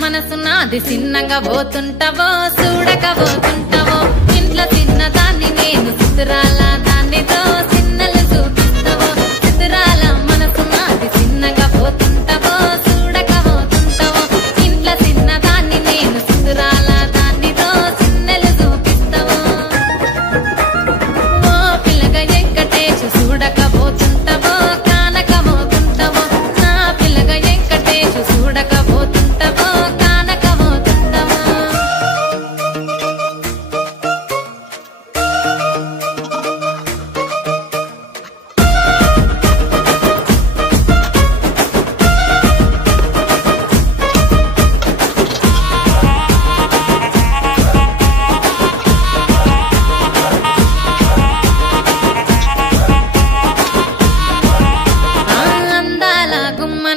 మనసు నాది చిన్నగా పోతుంటావో చూడక పోతుంటావో ఇంట్లో చిన్నదాన్ని నేను చిత్రాల దానితో చిన్నలు చూపిస్తావో చిత్రాల మనసు నాది చిన్నగా పోతుంటావో చూడక పోతుంటావో ఇంట్లో చిన్నదాన్ని నేను చిత్రాల దానితో చిన్నలు చూపిస్తావో ఓ పిల్లగా వెంకటేశు చూడక పోతుంటావో కానక పోతుంటావో నా పిల్లగా వెంకటేశు చూడక పోతుంటావో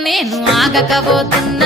నేను ఆగకపోతున్నా